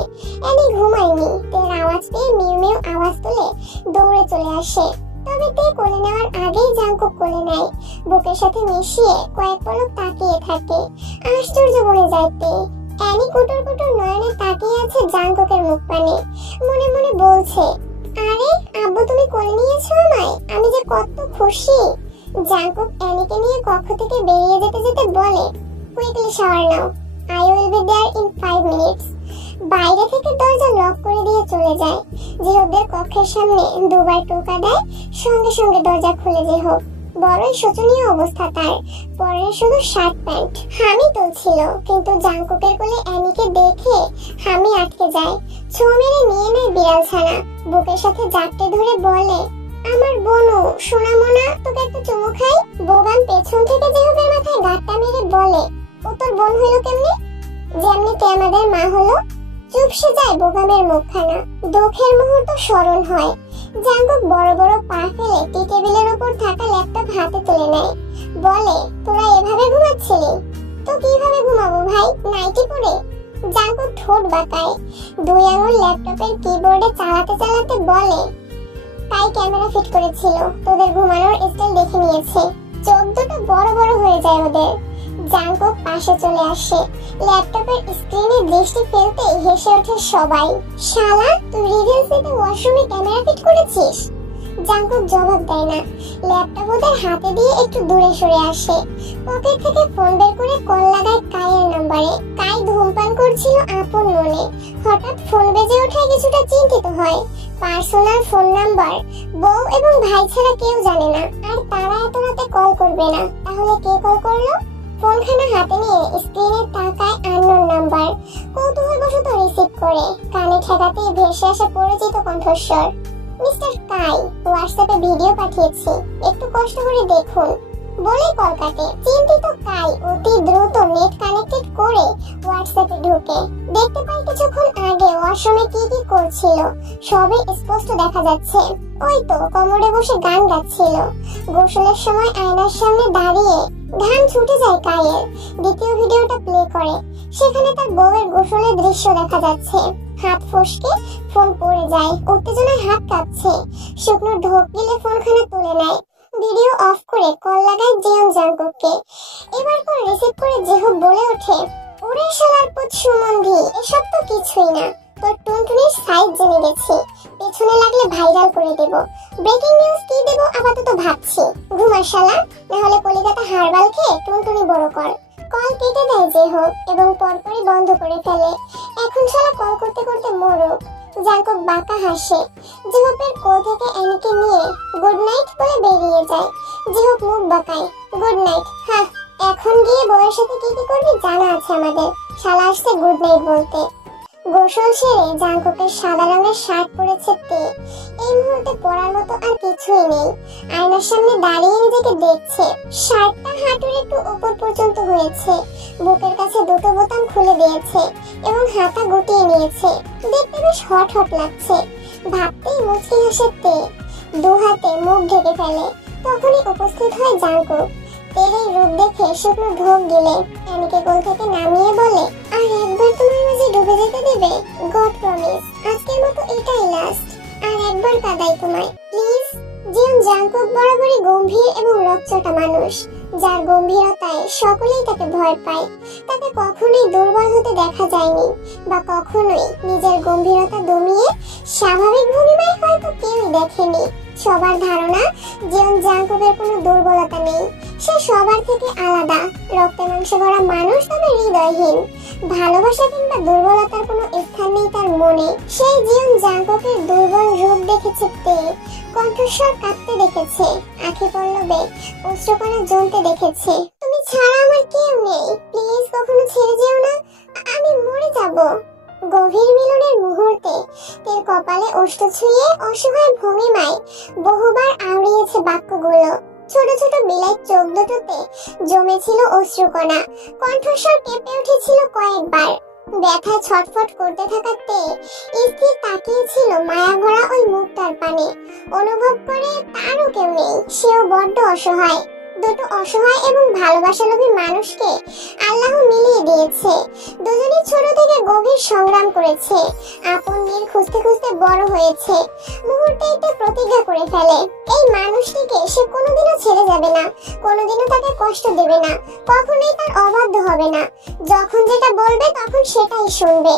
এনি ঘুমায়নি, তের আওয়াজ পেয়ে মিউ মিউ আওয়াজ তুলে দৌড়ে চলে আসে। তবে তে কোলে নেওয়ার আগেই জাঙ্কুক কোলে নেয়, বুকের সাথে মিশিয়ে কয়েক পলক তাকিয়ে থাকে। আশ্চর্য বনে যায় তে। অ্যানি কুটুর কুটুর নয়নে তাকিয়ে আছে জাঙ্কুকের মুখ পানে, মনে মনে বলছে, আরে আব্বু, তুমি কোলে নিয়েছো আমায়, আমি যে কত খুশি। জাঙ্কুক অ্যানিকে নিয়ে কক্ষ থেকে বেরিয়ে যেতে যেতে বলে, কুইকলি শাওয়ার নাও, I will be there in 5 minutes. বাইরে থেকে দরজা লক করে দিয়ে চলে যায়। জেহবদের কক্ষের সামনে দুবার টোকা দেয়, সঙ্গে সঙ্গে দরজা খুলে জেহব। বড়ই শোচনীয় অবস্থা তার, পরে শুধু শার্ট প্যান্ট। হামি তুলছিল, কিন্তু জাঙ্কুকের কোলে অ্যানিকে দেখে হামি আটকে যায়। ছো মেরে নিয়ে নেয় বিড়াল ছানা, বুকের সাথে জাপটে ধরে বলে, আমার বোনু সোনামোনা তোকে একটা চুমু খাই। বোগাম পেছন থেকে জেহবের মাথায় গাঁটটা মেরে বলে, ও তোর বোন হইল কেমনে? যেমনিতে আমাদের মা হলো। চুপসে যায় বোগামের মুখখানা। দুঃখের মুহূর্ত স্মরণ হয়। জাঙ্কুক বড় বড় পা ফেলে টি টেবিলের উপর থাকা ল্যাপটপ হাতে তুলে নেয়। বলে, তোরা এভাবে ঘুমাচ্ছিলি? তো কিভাবে ঘুমাবো ভাই, নাইটি পরে? জাঙ্কুক ঠোঁট বাঁকায়। 2 আঙুল ল্যাপটপের কিবোর্ডে চালাতে চালাতে বলে, তাই ক্যামেরা ফিট করেছিল, তোদের ঘুমানোর স্টাইল দেখে নিয়েছে। চোখ দুটো বড় বড় হয়ে যায় ওদের। জাঙ্কুক পাশে চলে আসে। ল্যাপটপের স্ক্রিনে দৃষ্টি ফেলতেই হেসে ওঠে সবাই। শালা, তুই রিজেন্সিতে ওয়াশরুমে ক্যামেরা ফিট করেছিস? জাঙ্কুক জবাব দেয় না। ল্যাপটপ ওদের হাতে দিয়ে একটু দূরে সরে আসে। পকেট থেকে ফোন বের করে কল লাগায় কায়ের নম্বরে। কাই ধূমপান করছিল আপন মনে। হঠাৎ ফোন বেজে ওঠায় কিছুটা চিন্তিত হয়। পার্সোনাল ফোন নাম্বার বউ এবং ভাই ছাড়া কেউ জানে না। আর তারা এত রাতে কল করবে না, তাহলে কে কল করলো? ফোনখানা হাতে নিয়ে স্ক্রিনে তাকায় আননোন নাম্বার। কৌতূহলবশত রিসিভ করে। কানে ঠেকাতেই ভেসে আসে পরিচিত কণ্ঠস্বর। মিস্টার কাই, হোয়াটসঅ্যাপে ভিডিও পাঠিয়েছি, একটু কষ্ট করে দেখুন বলে কল কাটে। চিন্তিত কাই অতি দ্রুত নেট কানেক্টেড করে হোয়াটসঅ্যাপে ঢুকে দেখতে পায় কিছুক্ষণ আগে ওয়াশরুমে কি কি করছিল সবই স্পষ্ট দেখা যাচ্ছে। ওই তো কোমরে বসে গান গাচ্ছিল। গোসলের সময় আয়নার সামনে দাঁড়িয়ে ঘাম ছুটে যায় কায়ের। দ্বিতীয় ভিডিওটা প্লে করে। সেখানে তার বউয়ের গোসলের দৃশ্য দেখা যাচ্ছে। হাত ফসকে ফোন পড়ে যায়। উত্তেজনায় হাত কাঁপছে। শুকনো ঢোক গিলে ফোনখানা তুলে নেয়। ভিডিও অফ করে কল লাগায় জিয়ন জাঙ্কুককে। এবার কল রিসিভ করে জেহব বলে ওঠে, ওরে শালার পুত সুমন্ধি, এসব তো কিছুই না। তোর টুনটুনির সাইজ জেনে গেছি, পেছনে লাগলে ভাইরাল করে দেব। ব্রেকিং নিউজ কি দেব আপাতত ভাবছি। ঘুমা শালা, না হলে কলিকাতা হারবাল খেয়ে টুনটুনি বড় কর। কল কেটে দেয় জেহব এবং পরপরই বন্ধ করে ফেলে। এখন শালা কল করতে করতে মরুক। জাঙ্কুক বাঁকা হাসে। জেহবের কোল থেকে অ্যানিকে নিয়ে গুড নাইট বলে বেরিয়ে যায়। জেহব মুখ বাঁকায়। গুড নাইট, হ্যাঁ, এখন গিয়ে বউয়ের সাথে কি কি করবি জানা আছে আমাদের। শালা আসছে গুড নাইট বলতে। গোসল সেরে জাঙ্কুকের সাদা রঙের শার্ট পরেছে তে। এই মুহূর্তে পরার মতো আর কিছুই নেই। আয়নার সামনে দাঁড়িয়ে নিজেকে দেখছে। শার্টটা হাঁটুর একটু উপর পর্যন্ত হয়েছে। বুকের কাছে দুটো বোতাম খুলে দিয়েছে এবং হাতা গুটিয়ে নিয়েছে। দেখতে বেশ হট হট লাগছে। ভাবতেই মুচকি হাসে তে। 2 হাতে মুখ ঢেকে ফেলে। তখনই উপস্থিত হয় জাঙ্কুক। তের এই রূপ দেখে শুকনো ঢোক গিলে অ্যানিকে কোল থেকে নামিয়ে বলে, আর একবার তোমার মাঝে ডুবে যেতে দেবে? গড প্রমিস, আজকের মতো এটাই লাস্ট। আর একবার কাদাই তোমায় প্লিজ। জিয়ন জাঙ্কুক বরাবরই গম্ভীর এবং রকচটা মানুষ, যার গম্ভীরতায় সকলেই তাকে ভয় পায়। তাকে কখনোই দুর্বল হতে দেখা যায়নি, বা কখনোই নিজের গম্ভীরতা দমিয়ে স্বাভাবিক ভঙ্গিমায় হয়তো কেউই দেখেনি। সবার ধারণা জিয়ন জাঙ্কুকের কোনো দুর্বলতা নেই। সে সবার থেকে আলাদা, রক্তে মাংসে ভরা মানুষ, তবে হৃদয়হীন। ভালোবাসা কিংবা দুর্বলতার কোনো স্থান নেই তার মনে। সেই জিয়ন জাঙ্কুকের দুর্বল রূপ দেখেছে তে। কণ্ঠস্বর কাঁপতে দেখেছে। আঁখি পল্লবে অশ্রুকণা জ্বলতে দেখেছে। তুমি ছাড়া আমার কেউ নেই, প্লিজ কখনো ছেড়ে যেও না, আমি মরে যাব। গভীর মিলনের মুহূর্তে তের কপালে ওষ্ঠ ছুঁয়ে অসহায় ভঙ্গিমায় বহুবার আওড়িয়েছে বাক্যগুলো। ছোট ছোট বিলাই চোখ দুটোতে জমেছিল অশ্রুকণা। কণ্ঠস্বর কেঁপে উঠেছিল কয়েকবার। ব্যথায় ছটফট করতে থাকা তে স্থির তাকিয়েছিল মায়া ভরা ওই মুখটার পানে। অনুভব করে তারও কেউ নেই, সেও বড্ড অসহায়। দুটো অসহায় এবং ভালোবাসালোভী মানুষকে আল্লাহ মিলিয়ে দিয়েছে। দুজনেই ছোট থেকে গভীর সংগ্রাম করেছে। আপন মেয়ের খুঁজতে খুঁজতে বড় হয়েছে। মুহূর্তে একটা প্রতিজ্ঞা করে ফেলে, এই মানুষটিকে সে কোনোদিনও ছেড়ে যাবে না, কোনোদিনও তাকে কষ্ট দেবে না, কখনোই তার অবাধ্য হবে না। যখন যেটা বলবে তখন সেটাই শুনবে।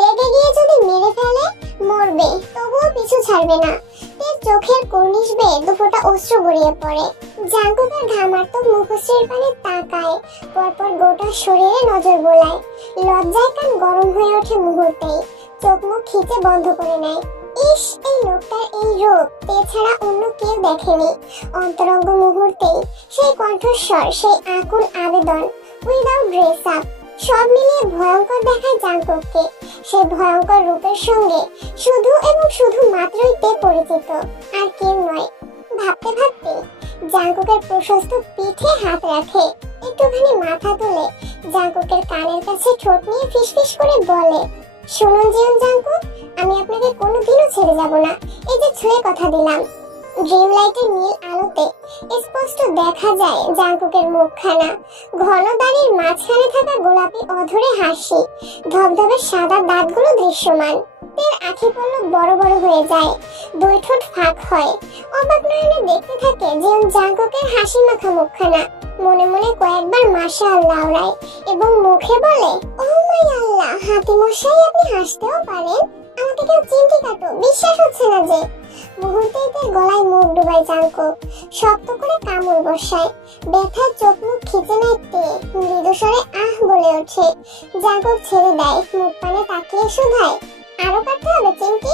রেগে গিয়ে যদি মেরে ফেলে মরবে, তবুও পিছু ছাড়বে না। তের চোখের কর্নিশ বেয়ে দুফোঁটা অশ্রু গড়িয়ে পড়ে। জাঙ্কুকের ঘামার্তক মুখশ্রীর পানে তাকায়, পরপর গোটা শরীরে নজর বোলায়। লজ্জায় কান গরম হয়ে ওঠে মুহূর্তেই। চোখ মুখ খিচে বন্ধ করে নেয়। ইস, এই লোকটার এই রূপ তে ছাড়া অন্য কেউ দেখেনি। অন্তরঙ্গ মুহূর্তেই সেই কণ্ঠস্বর, সেই আকুল আবেদন, উইদাউট ড্রেস আপ, সব মিলিয়ে ভয়ঙ্কর দেখায় জাঙ্কুককে। সেই ভয়ঙ্কর রূপের সঙ্গে শুধু এবং শুধু মাত্রই তে পরিচিত, আর কেউ নয়। ভাবতে ভাবতে জাঙ্কুকের প্রশস্ত পিঠে হাত রাখে, একটুখানি মাথা তুলে জাঙ্কুকের কানের কাছে ঠোঁট নিয়ে ফিসফিস করে বলে, শুনুন জিয়ন জাঙ্কুক, আমি আপনাকে কোনোদিনও ছেড়ে যাব না, এই যে ছুঁয়ে কথা দিলাম। ড্রিম লাইটের নীল আলোতে স্পষ্ট দেখা যায় জাঙ্কুকের মুখখানা, ঘন দাড়ির মাঝখানে থাকা গোলাপি অধরে হাসি, ধবধবে সাদা দাঁতগুলো দৃশ্যমান। তের আঁখি পল্লব বড় বড় হয়ে যায়, দুই ঠোঁট ফাঁক হয়। অবাক নয়নে দেখতে থাকে জিয়ন জাঙ্কুকের হাসি মাখা মুখখানা। মনে মনে কয়েকবার মাশাআল্লাহ ওড়ায় এবং মুখে বলে, ও মাই আল্লাহ, হাতি মশাই আপনি হাসতেও পারেন, আমাকে কেউ চিমটি কাটো, বিশ্বাস হচ্ছে না যে। মুহূর্তেই তার গলায় মুখ ডুবায় জাঙ্কুক, শক্ত করে কামড় বসায়। ব্যথায় চোখ মুখ খিচে নেয় তে, মৃদু স্বরে আহ বলে ওঠে। জাঙ্কুক ছেড়ে দেয়, মুখ পানে তাকিয়ে শুধায়, আরো কাটতে হবে চিমটি?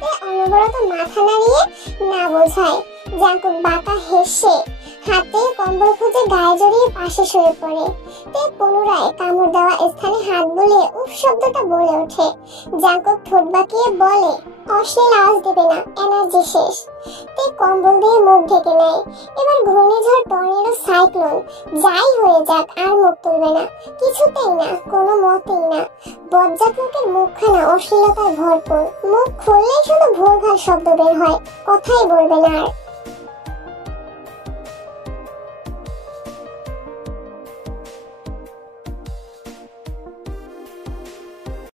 তে অনবরত মাথা নাড়িয়ে না বোঝায়। জাঙ্কুক বাঁকা হেসে হাতে কম্বল খুঁজে গায়ে জড়িয়ে পাশে শুয়ে পড়ে। তে পুনরায় কামড় দেওয়া স্থানে হাত বুলিয়ে উফ শব্দটা বলে ওঠে। জাঙ্কুক ঠোঁট বাঁকিয়ে বলে, অশ্লীল আওয়াজ দেবে না, এনার্জি শেষ। তে কম্বল দিয়ে মুখ ঢেকে নেয়। এবার ঘূর্ণিঝড়, টর্নেডো, সাইক্লোন যাই হয়ে যাক আর মুখ তুলবে না, কিছুতেই না, কোনো মতেই না। বজ্জাত লোকের মুখখানা অশ্লীলতায় ভরপুর, মুখ খুললেই শুধু ভুলভাল শব্দ বের হয়, কথাই বলবে না আর।